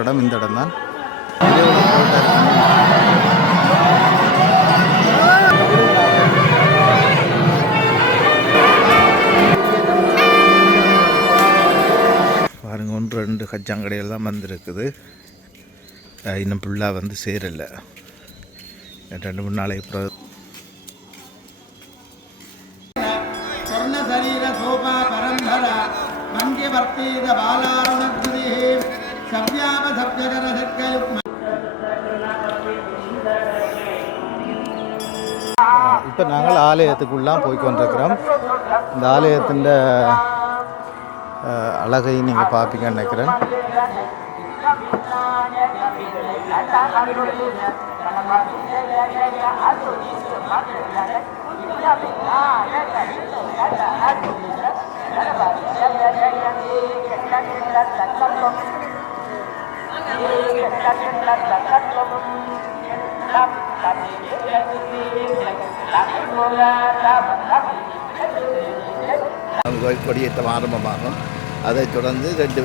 போகிற இடம் இந்த இடம் தான். பாருங்க, 1-2 கச்சாங்கடைகள் தான் வந்திருக்குது. இன்னும் ஃபுல்லாக வந்து சேரலை. 2-3 நாளைக்கு அப்புறம் இப்போ நாங்கள் ஆலயத்துக்குள்ளாம் போய் கொண்டிருக்கிறோம். இந்த ஆலயத்தின் அழகையும் நீங்கள் பார்ப்பீங்கன்னு நினைக்கிறேன். கொடியேற்றம் ஆரம்பமாகும். அதைத் தொடர்ந்து 2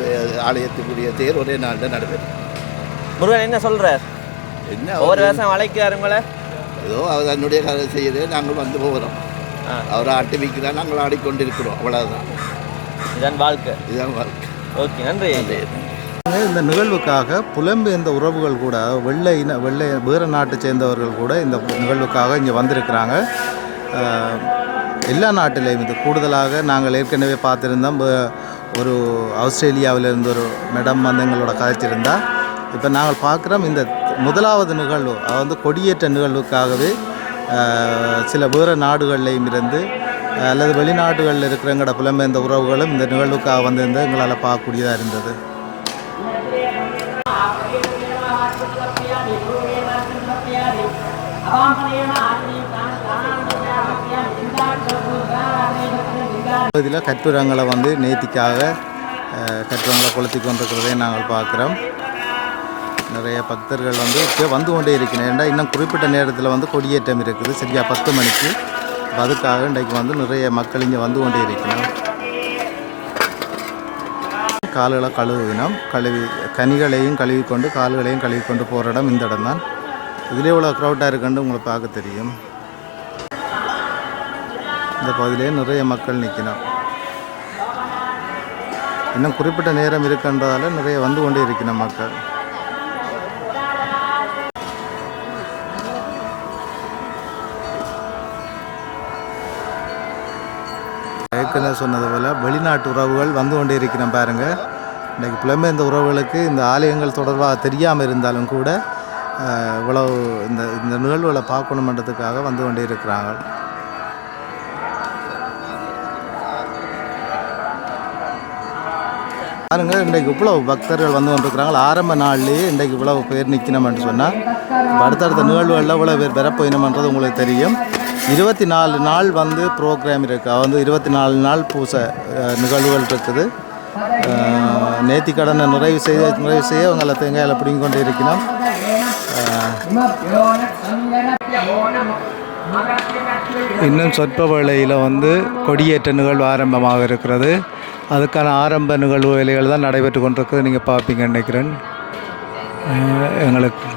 ஆலயத்துக்குரிய தேர் ஒரே நாளில் நடைபெறும். முருகன் என்ன சொல்கிறார்? என்ன ஒவ்வொரு வருஷம் அழைக்கிறார் உங்களை? ஏதோ அவர் தன்னுடைய கதை செய்யுது, நாங்கள் வந்து போகிறோம். அவர் ஆட்டி வைக்கிறார், நாங்கள் ஆடிக்கொண்டிருக்கிறோம். அவ்வளோதான். இதுதான் வாழ்க்கை. இதுதான் வாழ்க்கை. ஓகே, நன்றி. இந்த நிகழ்வுக்காக புலம்பெயர்ந்த உறவுகள் கூட வெள்ளை வேறு நாட்டை சேர்ந்தவர்கள் கூட இந்த நிகழ்வுக்காக இங்கே வந்திருக்கிறாங்க. எல்லா நாட்டிலையும் இது கூடுதலாக நாங்கள் ஏற்கனவே பார்த்துருந்தோம். ஒரு ஆஸ்திரேலியாவிலிருந்து ஒரு மேடம் வந்து எங்களோட கதைச்சிருந்தால், இப்போ நாங்கள் பார்க்குறோம் இந்த முதலாவது நிகழ்வு அது வந்து கொடியேற்ற நிகழ்வுக்காகவே சில வேறு நாடுகள்லையும் இருந்து அல்லது வெளிநாடுகளில் இருக்கிறவங்களோட புலம்பெயர்ந்த உறவுகளும் இந்த நிகழ்வுக்காக வந்திருந்து எங்களால் பார்க்கக்கூடியதாக இருந்தது. இதில் கட்டுரங்களை வந்து நேர்த்திக்காக கட்டுரங்களை கொளுத்தி கொண்டிருக்கிறதை நாங்கள் பார்க்குறோம். நிறைய பக்தர்கள் வந்து இப்போ வந்து கொண்டே இருக்கிறேன். ஏன்னா இன்னும் குறிப்பிட்ட நேரத்தில் வந்து கொடியேற்றம் இருக்குது, சரியா 10 மணிக்கு. அதுக்காக இன்றைக்கு வந்து நிறைய மக்கள் இங்கே வந்து கொண்டே இருக்கிறோம். கால்களை கழுவினோம். கனிகளையும் கழுவிக்கொண்டு கால்களையும் கழுவிக்கொண்டு போகிற இடம் இந்த இடம் தான். இதிலே இவ்வளோ க்ரௌட்டாக இருக்குன்னு உங்களை பார்க்க தெரியும். இந்த பகுதியிலே நிறைய மக்கள் நிற்கணும். இன்னும் குறிப்பிட்ட நேரம் இருக்கின்றதால நிறைய வந்து கொண்டே இருக்கணும் மக்கள். ஏற்கனவே சொன்னது போல் வெளிநாட்டு உறவுகள் வந்து கொண்டே இருக்கிறோம். பாருங்கள், இன்றைக்கு புலம்பெயர்ந்த உறவுகளுக்கு இந்த ஆலயங்கள் தொடர்பாக தெரியாமல் இருந்தாலும் கூட இவ்வளவு இந்த நிகழ்வுகளை பார்க்கணுன்றதுக்காக வந்து கொண்டே இருக்கிறாங்க. பாருங்கள், இன்றைக்கு இவ்வளவு பக்தர்கள் வந்து கொண்டிருக்கிறாங்க. ஆரம்ப நாள்லேயே இன்றைக்கு இவ்வளவு பேர் நிற்கணும்னு சொன்னால் அடுத்தடுத்த நிகழ்வுகளில் இவ்வளோ பேர் பெறப்போயினம்ன்றது உங்களுக்கு தெரியும். 24 நாள் வந்து ப்ரோக்ராம் இருக்குது. வந்து 24 நாள் பூசை நிகழ்வுகள் இருக்குது. நேர்த்திக்கடனை நிறைவு செய்ய அவங்களை தேங்காயில் பிடிங்கி கொண்டு இருக்கணும். இன்னும் சொற்ப வேளையில் வந்து கொடியேற்ற நிகழ்வு ஆரம்பமாக இருக்கிறது. அதுக்கான ஆரம்ப நிகழ்வு வேலைகள் தான் நடைபெற்று கொண்டிருக்குது. நீங்கள் பார்ப்பீங்க நினைக்கிறேன். எங்களுக்கு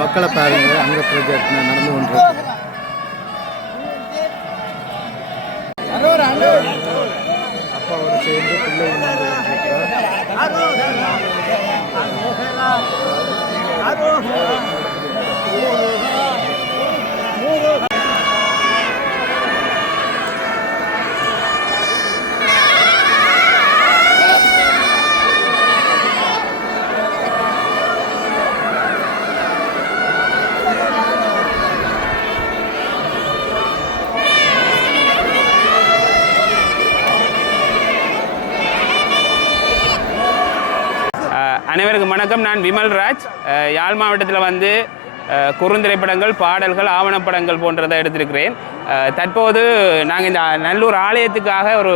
மக்களை பாருங்க, அங்கே ப்ராஜெக்ட் நடந்து கொண்டிருக்கு. அப்பாவோட சேர்ந்து பிள்ளைகள் வந்து அனைவருக்கும் வணக்கம். நான் விமல்ராஜ். யாழ் மாவட்டத்தில் வந்து குறுந்திரைப்படங்கள், பாடல்கள், ஆவணப்படங்கள் போன்றதை எடுத்திருக்கிறேன். தற்போது நாங்கள் இந்த நல்லூர் ஆலயத்துக்காக ஒரு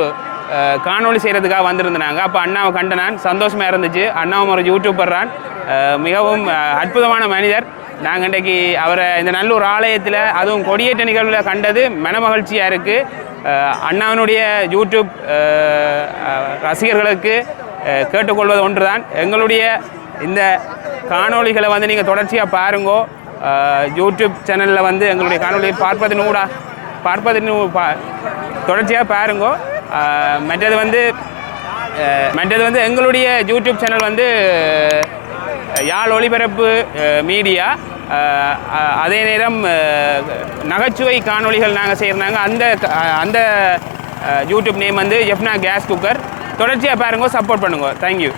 காணொளி செய்கிறதுக்காக வந்திருந்தாங்க. அப்போ அண்ணாவை கண்ட நான் சந்தோஷமாக இருந்துச்சு. அண்ணாவும் ஒரு யூடியூபர்றான், மிகவும் அற்புதமான மனிதர். நாங்கள் இன்றைக்கு அவரை இந்த நல்லூர் ஆலயத்தில் அதுவும் கொடியேற்ற நிகழ்வில் கண்டது மனமகிழ்ச்சியாக இருக்குது. அண்ணாவினுடைய யூடியூப் ரசிகர்களுக்கு கேட்டுக்கொள்வது ஒன்று தான், எங்களுடைய இந்த காணொளிகளை வந்து நீங்கள் தொடர்ச்சியாக பாருங்கோ. யூடியூப் சேனலில் வந்து எங்களுடைய காணொலியை தொடர்ச்சியாக பாருங்கோ. மற்றது வந்து எங்களுடைய யூடியூப் சேனல் வந்து யாழ் ஒளிபரப்பு மீடியா. அதே நேரம் நகைச்சுவை காணொளிகள் நாங்கள் செய்கிறாங்க. அந்த யூடியூப் நேம் வந்து எஃப்னா கேஸ் குக்கர். தொடர்ச்சியாக பாருங்க, சப்போர்ட் பண்ணுங்க. தேங்க்யூ.